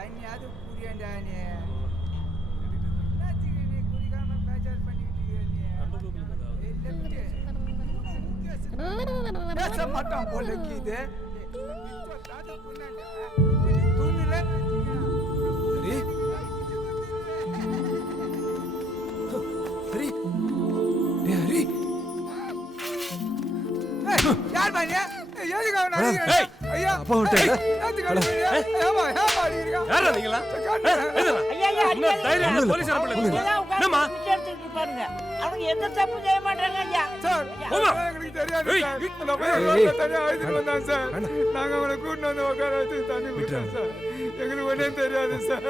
தண்ணியாவது புரியண்டா நீ என்னத்துக்கு நீ குடிக்காம பேச்சர் பண்ணிக்கிட்டு பேச மாட்டான் போலக்கு இது தூண்டுல ஹரி ஹரி யார் பாரு எதுக்கு அவன் அடிக்கிறான்? ஐயா அப்பா வந்துட்டாரு. ஏமா ஏமா அடிக்கிறீங்க? யாரா நீங்களா? என்ன தைரியம் இல்ல போலீஸ் வரப்பல. என்னம்மா? பாருங்க அவங்க எந்த தப்பு செய்ய மாட்டாங்க ஐயா. சார் போமா. எங்களுக்கு தெரியாது சார். அந்த பையன் ரோட்ல தனியா அழுதுட்டு வந்தான் சார். நாங்க அவனை கூட்டிட்டு வந்து உட்கார வச்சு தண்ணி குடிச்சோம் சார். எங்களுக்கு ஒன்றும் தெரியாது சார்.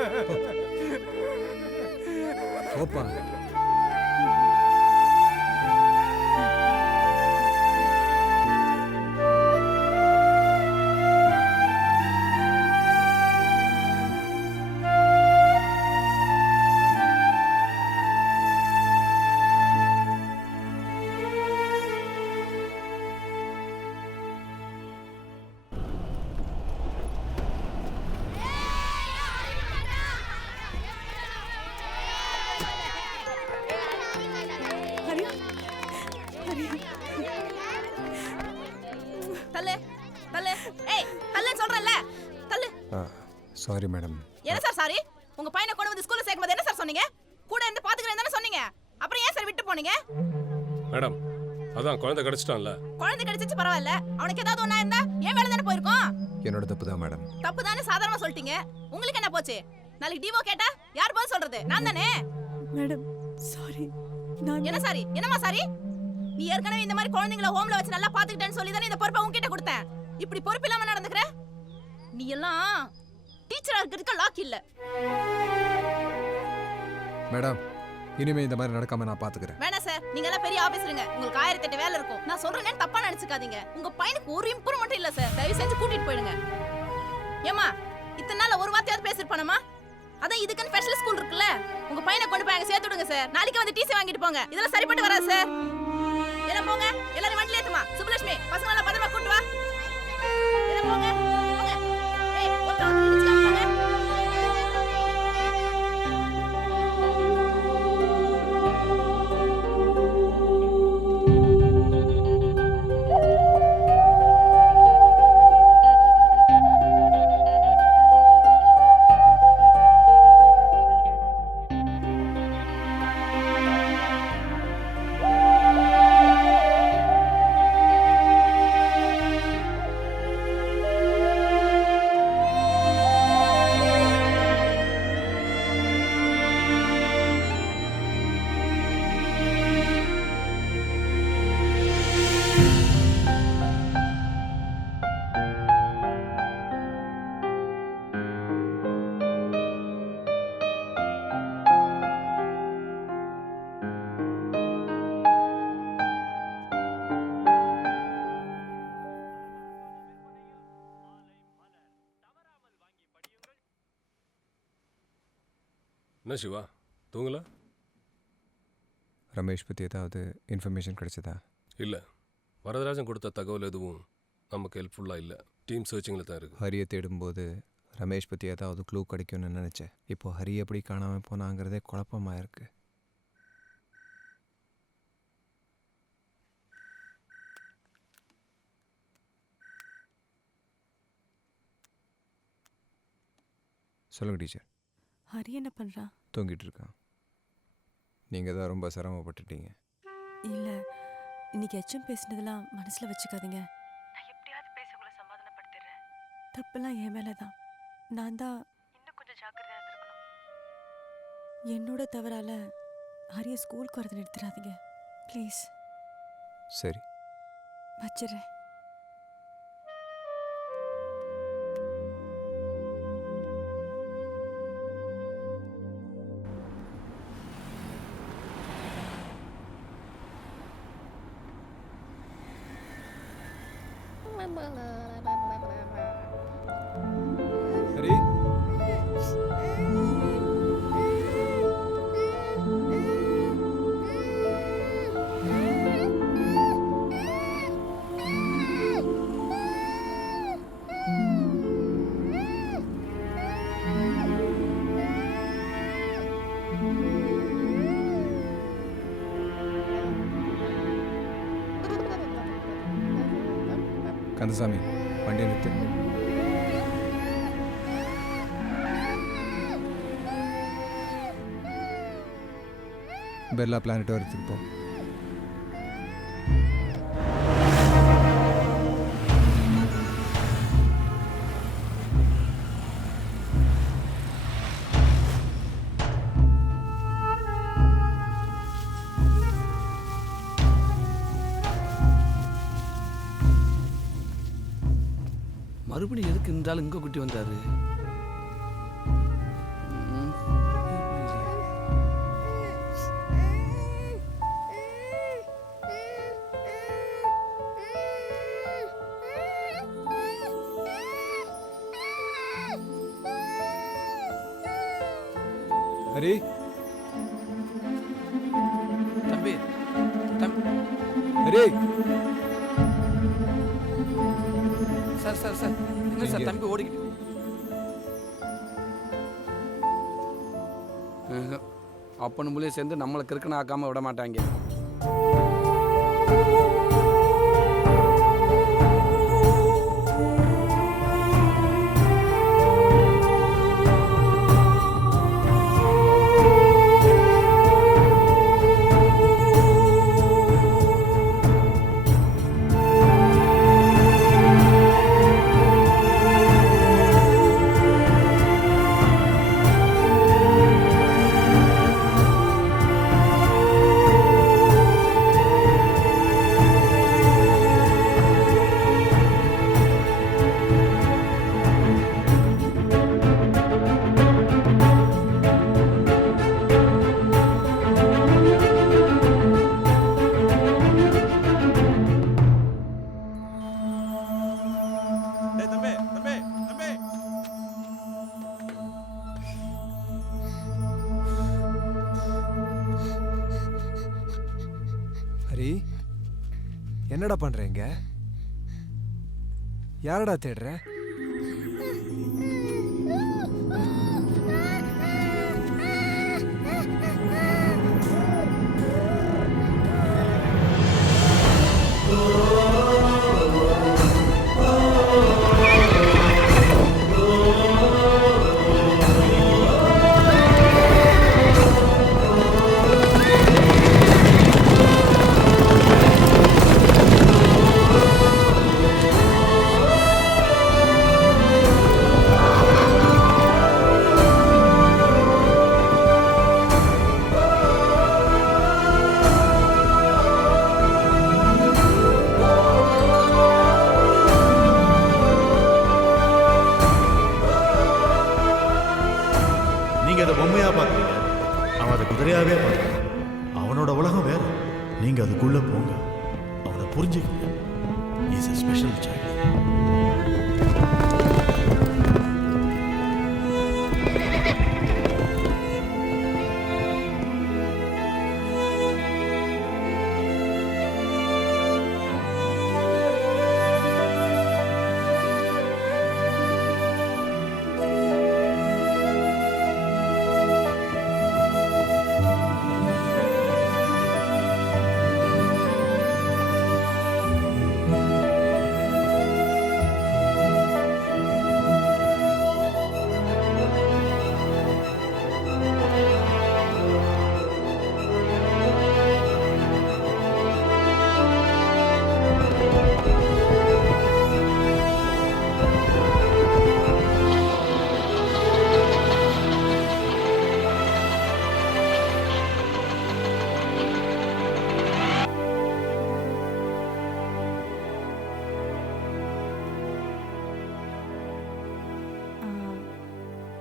போப்பா. தள்ளு தள்ளு ஏய் தள்ளு சொல்றேன்ல தள்ளு. Sorry madam. என்ன சார் சாரி? உங்க பையனை கொண்டு வந்து ஸ்கூல்ல சேர்க்கும்போது என்ன சார் சொன்னீங்க? கூட இருந்து பாத்துக்கிறேன் தானே சொன்னீங்க. அப்புறம் ஏன் சார் விட்டு போனீங்க? மேடம் அதான் குழந்தை கிடைச்சிட்டான்ல. குழந்தை கிடைச்சிச்சு பரவாயில்ல. அவனுக்கு ஏதாவது ஒண்ணா இருந்தா ஏன் வேலை தானே போயிருக்கோம். என்னோட தப்பு தான் மேடம். தப்பு தானே சாதாரணமா சொல்லிட்டீங்க. உங்களுக்கு என்ன போச்சு? நாளைக்கு டிவோ கேட்டா யார் பதில் சொல்றது? நான் தானே. Madam sorry. என்ன சாரி? என்னமா சாரி? நீ ஏற்கனவே இந்த மாதிரி குழந்தைகளை ஹோம்ல வச்சு நல்லா பாத்துக்கிட்டேன்னு சொல்லி தானே இந்த பொறுப்பை உன்கிட்ட கொடுத்தேன். இப்படி பொறுப்பு இல்லாம நடந்துக்கிற? நீ எல்லாம் டீச்சரா இருக்கிறதுக்கு லாக் இல்ல. மேடம் இனிமே இந்த மாதிரி நடக்காம நான் பாத்துக்கிறேன். வேணாம் சார், நீங்க எல்லாம் பெரிய ஆபீசருங்க. உங்களுக்கு 1008 வேலை இருக்கும். நான் சொல்றேன்னு தப்பா நினைச்சுக்காதீங்க. உங்க பையனுக்கு ஒரு இம்ப்ரூவ்மெண்ட் இல்ல சார். தயவு செஞ்சு கூட்டிட்டு போயிடுங்க. ஏமா இத்தனை நாள் ஒரு வார்த்தையாவது பேசிருப்பானமா? அதான் இதுக்குன்னு ஸ்பெஷல் ஸ்கூல் இருக்குல்ல. உங்க பையனை கொண்டு போய் அங்க சேர்த்து விடுங்க சார். நாளைக்கு வந்து டிசி வாங்கிட்டு போங்க. இதெல்லாம் சரிப்பட்டு வராது சார். எல்லாம் போங்க. எல்லாரும் வண்டில ஏத்துமா. சுப்புலட்சுமி பசங்க எல்லாம் பத்திரமா கூட்டு வா. எல்லாம் போங்க. போங்க. ஏய் ஒருத்தர் இடிச்சுக்காம போங்க. என்ன சிவா தூங்கல? ரமேஷ் பற்றி ஏதாவது இன்ஃபர்மேஷன் கிடைச்சதா? இல்லை, வரதராஜன் கொடுத்த தகவல் எதுவும் நமக்கு ஹெல்ப்ஃபுல்லாக இல்லை. டீம் சர்ச்சிங்கில் தான் இருக்குது. ஹரியை தேடும்போது ரமேஷ் பற்றி ஏதாவது க்ளூ கிடைக்கும்னு நினச்சேன். இப்போ ஹரி எப்படி காணாமல் போனாங்கிறதே குழப்பமாக இருக்கு. சொல்லுங்க டீச்சர். ஹரி என்ன பண்றான்? தூங்கிட்டு இருக்கான். நீங்கள் தான் ரொம்ப சிரமப்பட்டுட்டீங்க. இல்லை, இன்னைக்கு எச்சம் பேசினதெல்லாம் மனசில் வச்சுக்காதீங்க. நான் எப்படியாவது பேசி உங்களை சமாதானப்படுத்திடுறேன். தப்பெல்லாம் என் மேலே தான். நான் தான் இன்னும் கொஞ்சம் ஜாக்கிரதையாக இருக்கணும். என்னோட தவறால் ஹரியை ஸ்கூலுக்கு வரது நிறுத்திடாதீங்க ப்ளீஸ். சரி வச்சிடுறேன். ஹரி கந்தசாமி வண்டி நிறுத்து. பெர்லா பிளானட் வரத்துக்கு போ. மறுபடியும் எதுக்கு இருந்தாலும் இங்கே குட்டி வந்தாரு? ஹரி தம்பி ஹரி சார் என்ன சார் தம்பி ஓடிக்கிட்டு அப்பனு மூலியம் சேர்ந்து நம்மளை கிறுக்கணும் ஆக்காம விட மாட்டாங்க. ஹரி என்னடா பண்றீங்க? யாரடா தேடுற? நீங்க அதை பொம்மையா பார்க்குறீங்க, அவன் அதை குதிரையாவே பார்க்குறான். அவனோட உலகம் வேற. நீங்க அதுக்குள்ள போங்க, அவனை புரிஞ்சுக்கங்க. Is a special child.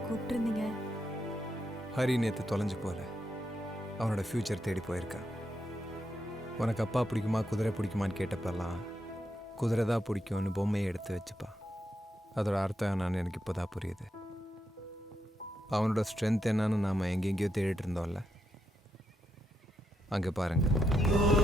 கூப்பிட்டுருந்தீங்க? ஹரி நேற்று தொலைஞ்சு போகல, அவனோட ஃப்யூச்சர் தேடி போயிருக்கான். உனக்கு அப்பா பிடிக்குமா குதிரை பிடிக்குமான்னு கேட்டப்பெல்லாம் குதிரை தான் பிடிக்கும்னு பொம்மையை எடுத்து வச்சுப்பா. அதோட அர்த்தம் என்னன்னு எனக்கு இப்போ தான் புரியுது. அவனோட ஸ்ட்ரென்த் என்னன்னு நாம் எங்கெங்கேயோ தேடிட்டு இருந்தோம்ல, அங்கே பாருங்கள்.